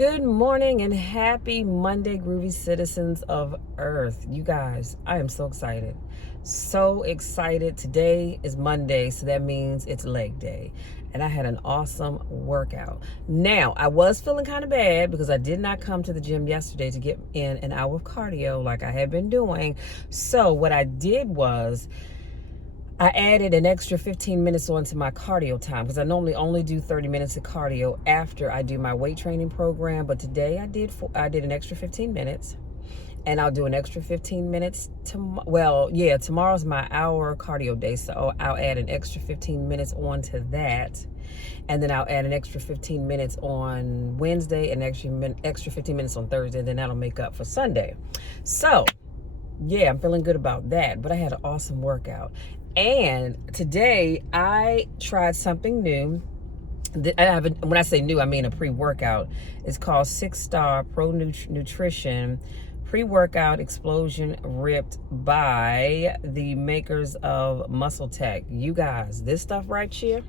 Good morning and happy Monday, groovy citizens of Earth. You guys, I am so excited. So excited. Today is Monday, so that means it's leg day. And I had an awesome workout. Now, I was feeling kind of bad because I did not come to the gym yesterday to get in an hour of cardio like I had been doing. So what I did was I added an extra 15 minutes onto my cardio time because I normally only do 30 minutes of cardio after I do my weight training program. But today I did an extra 15 minutes, and I'll do an extra 15 minutes tomorrow's my hour cardio day, so I'll add an extra 15 minutes onto that, and then I'll add an extra 15 minutes on Wednesday and extra 15 minutes on Thursday, and then that'll make up for Sunday. So yeah, I'm feeling good about that. But I had an awesome workout. And today I tried something new. When I say new, I mean a pre-workout. It's called 6-Star Pro Nutrition Pre-Workout Explosion Ripped by the makers of Muscle Tech. You guys, this stuff right here,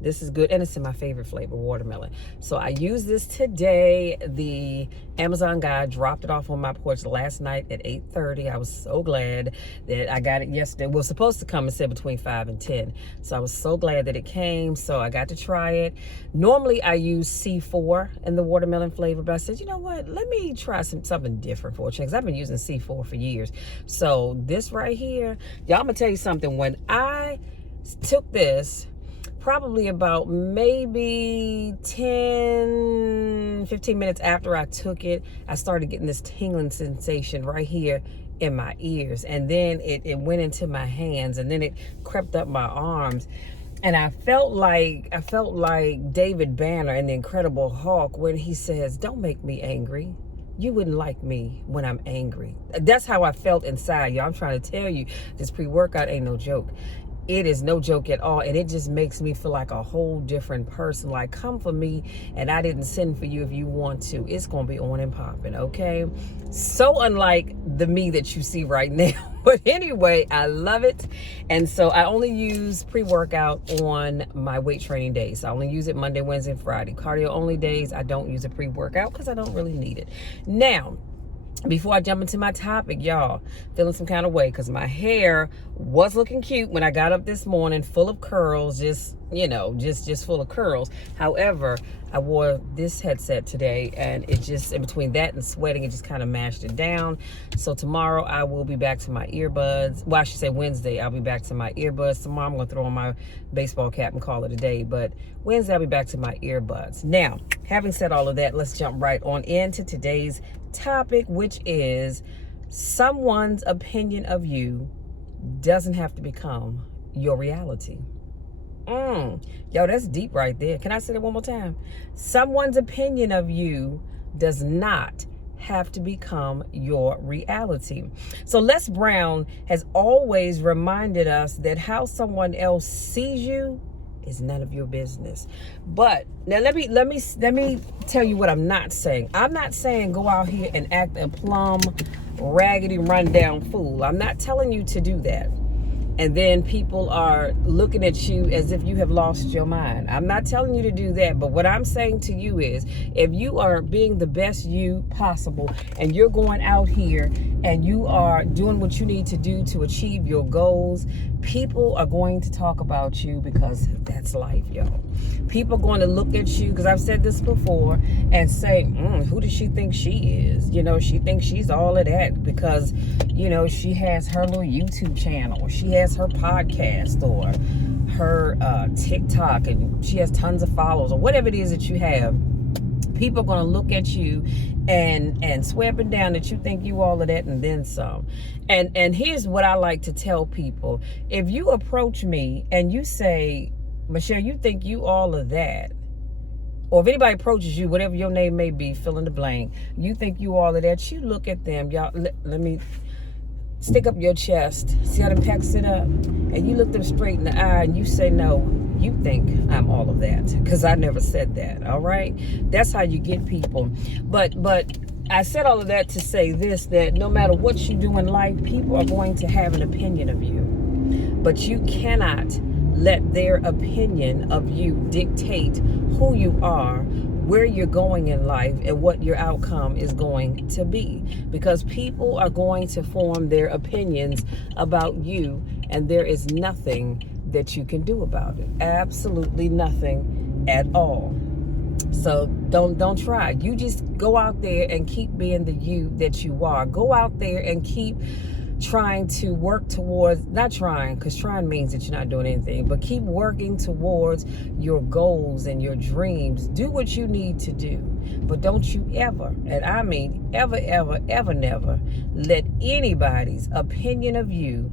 this is good, and it's in my favorite flavor, watermelon. So I used this today. The Amazon guy dropped it off on my porch last night at 8:30. I was so glad that I got it yesterday. It was supposed to come and said between 5 and 10. So I was so glad that it came. So I got to try it. Normally I use C4 in the watermelon flavor, but I said, you know what? Let me try something different for a change. I've been using C4 for years. So this right here, y'all, I'm gonna tell you something. When I took this, probably about maybe 10, 15 minutes after I took it, I started getting this tingling sensation right here in my ears. And then it went into my hands, and then it crept up my arms. And I felt like David Banner in The Incredible Hulk when he says, "Don't make me angry. You wouldn't like me when I'm angry." That's how I felt inside, y'all. I'm trying to tell you, this pre-workout ain't no joke. It is no joke at all, and it just makes me feel like a whole different person. Like, come for me, and I didn't send for you if you want to. It's gonna be on and popping, okay? So unlike the me that you see right now. But anyway, I love it. And so I only use pre-workout on my weight training days. I only use it Monday, Wednesday, and Friday. Cardio only days, I don't use a pre-workout because I don't really need it. Now, before I jump into my topic, y'all, feeling some kind of way because my hair was looking cute when I got up this morning, full of curls, just full of curls. However, I wore this headset today, and it just, in between that and sweating, it just kind of mashed it down. So tomorrow I will be back to my earbuds. Well, I should say Wednesday I'll be back to my earbuds. Tomorrow I'm going to throw on my baseball cap and call it a day. But Wednesday I'll be back to my earbuds. Now, having said all of that, let's jump right on into today's topic, which is someone's opinion of you doesn't have to become your reality. Yo, that's deep right there. Can I say that one more time? Someone's opinion of you does not have to become your reality. So Les Brown has always reminded us that how someone else sees you is none of your business. But now let me tell you what I'm not saying. I'm not saying go out here and act a plumb, raggedy, rundown fool. I'm not telling you to do that. And then people are looking at you as if you have lost your mind. I'm not telling you to do that. But what I'm saying to you is, if you are being the best you possible, and you're going out here and you are doing what you need to do to achieve your goals, people are going to talk about you because that's life, y'all. People are going to look at you, because I've said this before, and say, who does she think she is? She thinks she's all of that because, she has her little YouTube channel, or she has her podcast, or her TikTok, and she has tons of followers, or whatever it is that you have. People are going to look at you and swear up and down that you think you all of that and then some. And here's what I like to tell people. If you approach me and you say, "Michelle, you think you all of that," or if anybody approaches you, whatever your name may be, fill in the blank, you think you all of that, you look at them, y'all, let me stick up your chest, see how them pecs sit up, and you look them straight in the eye and you say, "No, you think I'm all of that," because I never said that. All right, that's how you get people. But I said all of that to say this, that no matter what you do in life, people are going to have an opinion of you, but you cannot let their opinion of you dictate who you are where you're going in life and what your outcome is going to be, because people are going to form their opinions about you, and there is nothing that you can do about it. Absolutely nothing at all. So don't try. You just go out there and keep being the you that you are. Go out there and keep trying to work towards, not trying, because trying means that you're not doing anything, but keep working towards your goals and your dreams. Do what you need to do, but don't you ever, and I mean ever, ever, ever, never let anybody's opinion of you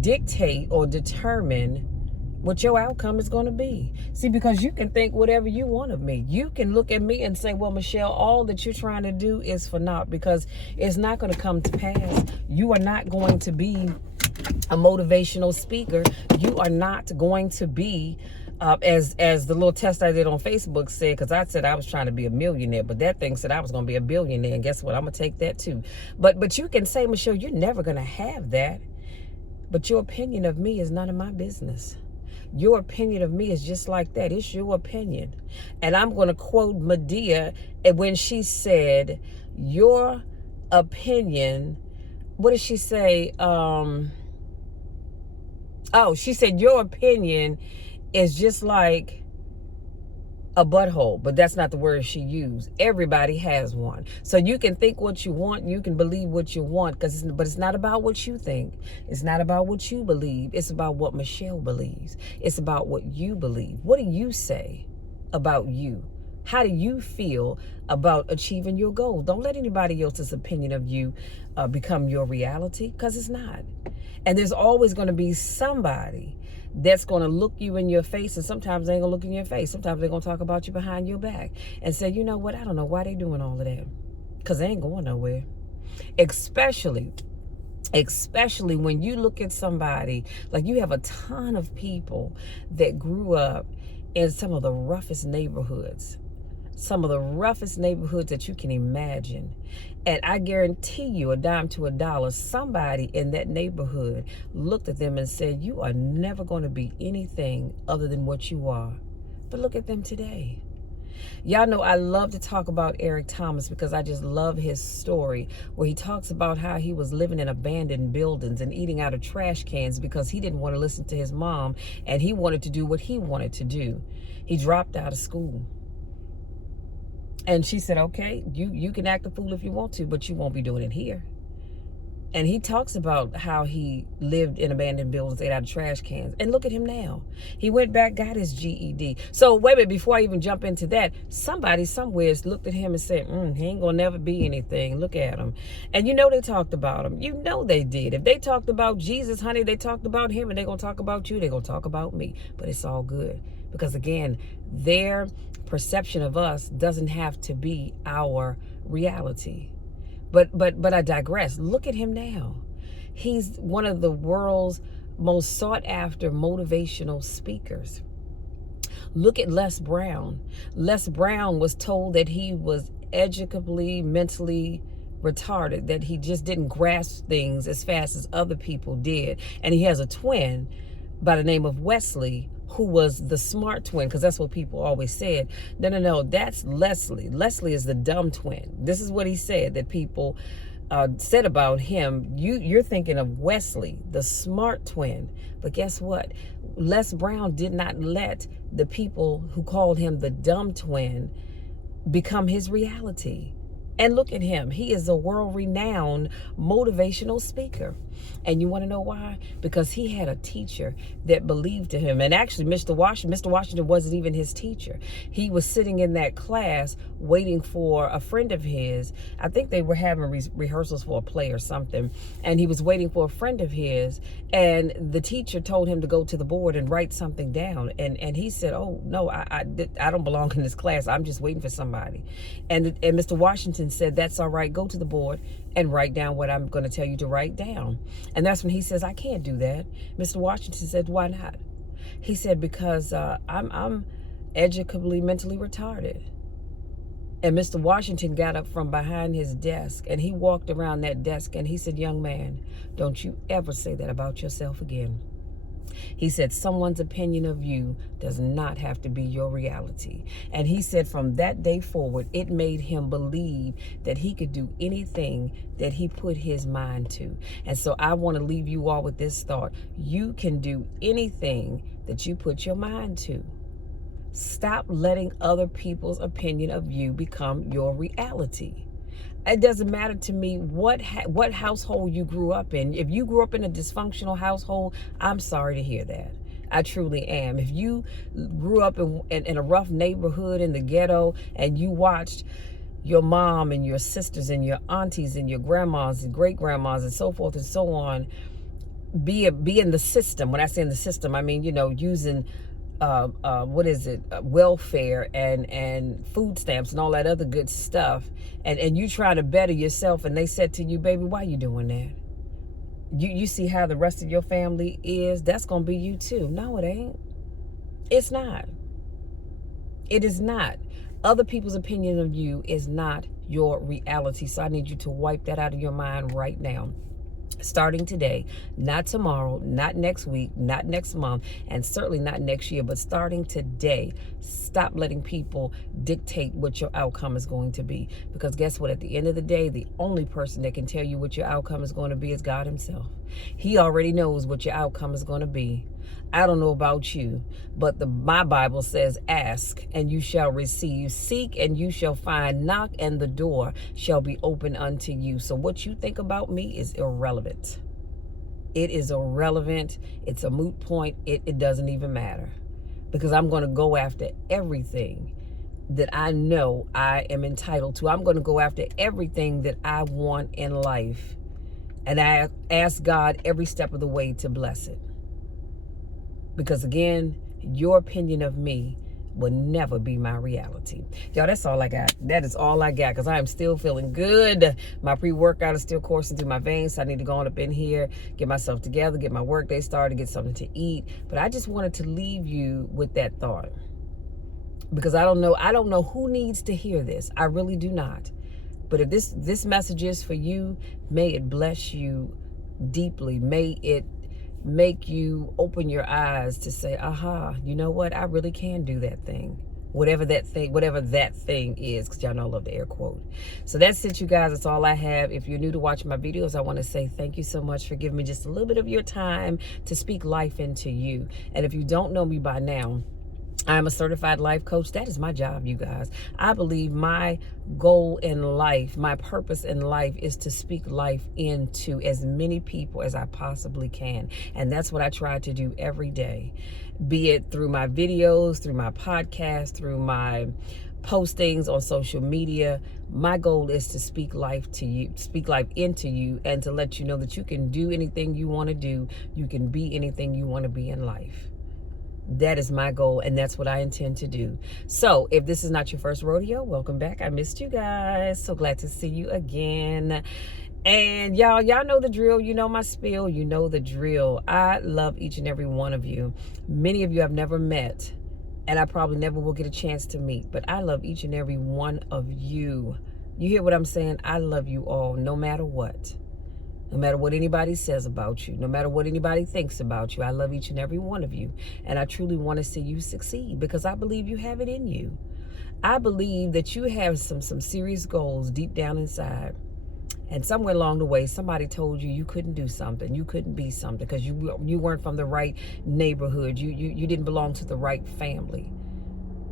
dictate or determine what your outcome is going to be. See, because you can think whatever you want of me. You can look at me and say, well, Michelle, all that you're trying to do is for naught, because it's not going to come to pass. You are not going to be a motivational speaker. You are not going to be as the little test I did on Facebook said, because I said I was trying to be a millionaire, but that thing said I was going to be a billionaire, and guess what? I'm going to take that too. But you can say, Michelle, you're never going to have that, but your opinion of me is none of my business. Your opinion of me is just like that. It's your opinion. And I'm going to quote Medea when she said, your opinion, what did she say? She said, your opinion is just like a butthole, but that's not the word she used. Everybody has one. So you can think what you want, you can believe what you want, but it's not about what you think. It's not about what you believe. It's about what Michelle believes. It's about what you believe. What do you say about you? How do you feel about achieving your goals? Don't let anybody else's opinion of you become your reality, because it's not. And there's always going to be somebody that's going to look you in your face, and sometimes they ain't going to look in your face. Sometimes they're going to talk about you behind your back and say, you know what, I don't know why they doing all of that, because they ain't going nowhere. Especially when you look at somebody, like you have a ton of people that grew up in some of the roughest neighborhoods that you can imagine. And I guarantee you, a dime to a dollar, somebody in that neighborhood looked at them and said, you are never going to be anything other than what you are. But look at them today. Y'all know I love to talk about Eric Thomas, because I just love his story, where he talks about how he was living in abandoned buildings and eating out of trash cans because he didn't want to listen to his mom, and he wanted to do what he wanted to do. He dropped out of school. And she said, okay, you can act a fool if you want to, but you won't be doing it here. And he talks about how he lived in abandoned buildings, ate out of trash cans. And look at him now. He went back, got his GED. So wait a minute, before I even jump into that, somebody somewhere looked at him and said, he ain't gonna never be anything. Look at him. And you know they talked about him. You know they did. If they talked about Jesus, honey, they talked about him, and they're gonna talk about you. They're gonna talk about me. But it's all good. Because again, their perception of us doesn't have to be our reality. But I digress. Look at him now. He's one of the world's most sought after motivational speakers. Look at Les Brown. Les Brown was told that he was educably, mentally retarded, that he just didn't grasp things as fast as other people did. And he has a twin by the name of Wesley, who was the smart twin, because that's what people always said. No, that's Leslie. Leslie is the dumb twin. This is what he said that people said about him. You're thinking of Wesley, the smart twin. But guess what? Les Brown did not let the people who called him the dumb twin become his reality. And look at him. He is a world-renowned motivational speaker. And you want to know why? Because he had a teacher that believed in him. And actually, Mr. Washington wasn't even his teacher. He was sitting in that class waiting for a friend of his. I think they were having rehearsals for a play or something. And he was waiting for a friend of his. And the teacher told him to go to the board and write something down. And he said, oh, no, I don't belong in this class. I'm just waiting for somebody. And Mr. Washington said, that's all right. Go to the board and write down what I'm going to tell you to write down. And that's when he says, I can't do that. Mr. Washington said, why not? He said, because I'm educably mentally retarded. And Mr. Washington got up from behind his desk and he walked around that desk and he said, young man, don't you ever say that about yourself again. He said, someone's opinion of you does not have to be your reality. And he said from that day forward, it made him believe that he could do anything that he put his mind to. And so I want to leave you all with this thought. You can do anything that you put your mind to. Stop letting other people's opinion of you become your reality. It doesn't matter to me what household you grew up in. If you grew up in a dysfunctional household, I'm sorry to hear that. I truly am. If you grew up in a rough neighborhood in the ghetto and you watched your mom and your sisters and your aunties and your grandmas and great grandmas and so forth and so on be in the system. When I say in the system, I mean, using welfare and food stamps and all that other good stuff, and you try to better yourself, and they said to you, baby, why you doing that? You see how the rest of your family is? That's gonna be you too. No, it ain't. It's not. It is not. Other people's opinion of you is not your reality. So I need you to wipe that out of your mind right now. Starting today, not tomorrow, not next week, not next month, and certainly not next year, but starting today, stop letting people dictate what your outcome is going to be. Because guess what? At the end of the day, the only person that can tell you what your outcome is going to be is God himself. He already knows what your outcome is going to be. I don't know about you, but my Bible says, ask and you shall receive, seek and you shall find, knock and the door shall be open unto you. So what you think about me is irrelevant. It is irrelevant. It's a moot point. It doesn't even matter, because I'm going to go after everything that I know I am entitled to. I'm going to go after everything that I want in life. And I ask God every step of the way to bless it. Because again, your opinion of me will never be my reality. Y'all, that's all I got. That is all I got, because I am still feeling good. My pre-workout is still coursing through my veins, so I need to go on up in here, get myself together, get my work day started, get something to eat. But I just wanted to leave you with that thought, because I don't know who needs to hear this. I really do not. But if this message is for you, may it bless you deeply. May it make you open your eyes to say, aha, you know what? I really can do that thing. Whatever that thing is, because y'all know I love the air quote. So that's it, you guys. That's all I have. If you're new to watching my videos, I want to say thank you so much for giving me just a little bit of your time to speak life into you. And if you don't know me by now, I'm a certified life coach. That is my job, you guys. I believe my goal in life, my purpose in life, is to speak life into as many people as I possibly can. And that's what I try to do every day, be it through my videos, through my podcast, through my postings on social media. My goal is to speak life to you, speak life into you, and to let you know that you can do anything you want to do. You can be anything you want to be in life. That is my goal, and that's what I intend to do. So if this is not your first rodeo, welcome back. I missed you guys. So glad to see you again. And y'all know the drill. You know my spiel. You know the drill. I love each and every one of you. Many of you I've never met, and I probably never will get a chance to meet, but I love each and every one of you. You hear what I'm saying? I love you all, no matter what. No matter what anybody says about you, no matter what anybody thinks about you, I love each and every one of you. And I truly want to see you succeed, because I believe you have it in you. I believe that you have some serious goals deep down inside. And somewhere along the way, somebody told you couldn't do something, you couldn't be something, because you weren't from the right neighborhood, you didn't belong to the right family.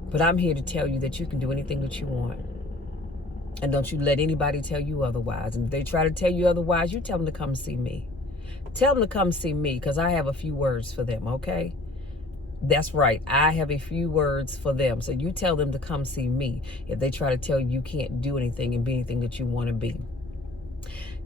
But I'm here to tell you that you can do anything that you want. And don't you let anybody tell you otherwise. And if they try to tell you otherwise, you tell them to come see me. Tell them to come see me, because I have a few words for them, okay? That's right. I have a few words for them. So you tell them to come see me if they try to tell you can't do anything and be anything that you want to be.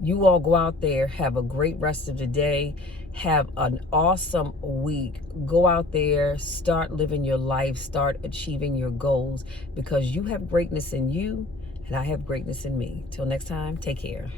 You all go out there, have a great rest of the day. Have an awesome week. Go out there, start living your life, start achieving your goals, because you have greatness in you. And I have greatness in me. Till next time, take care.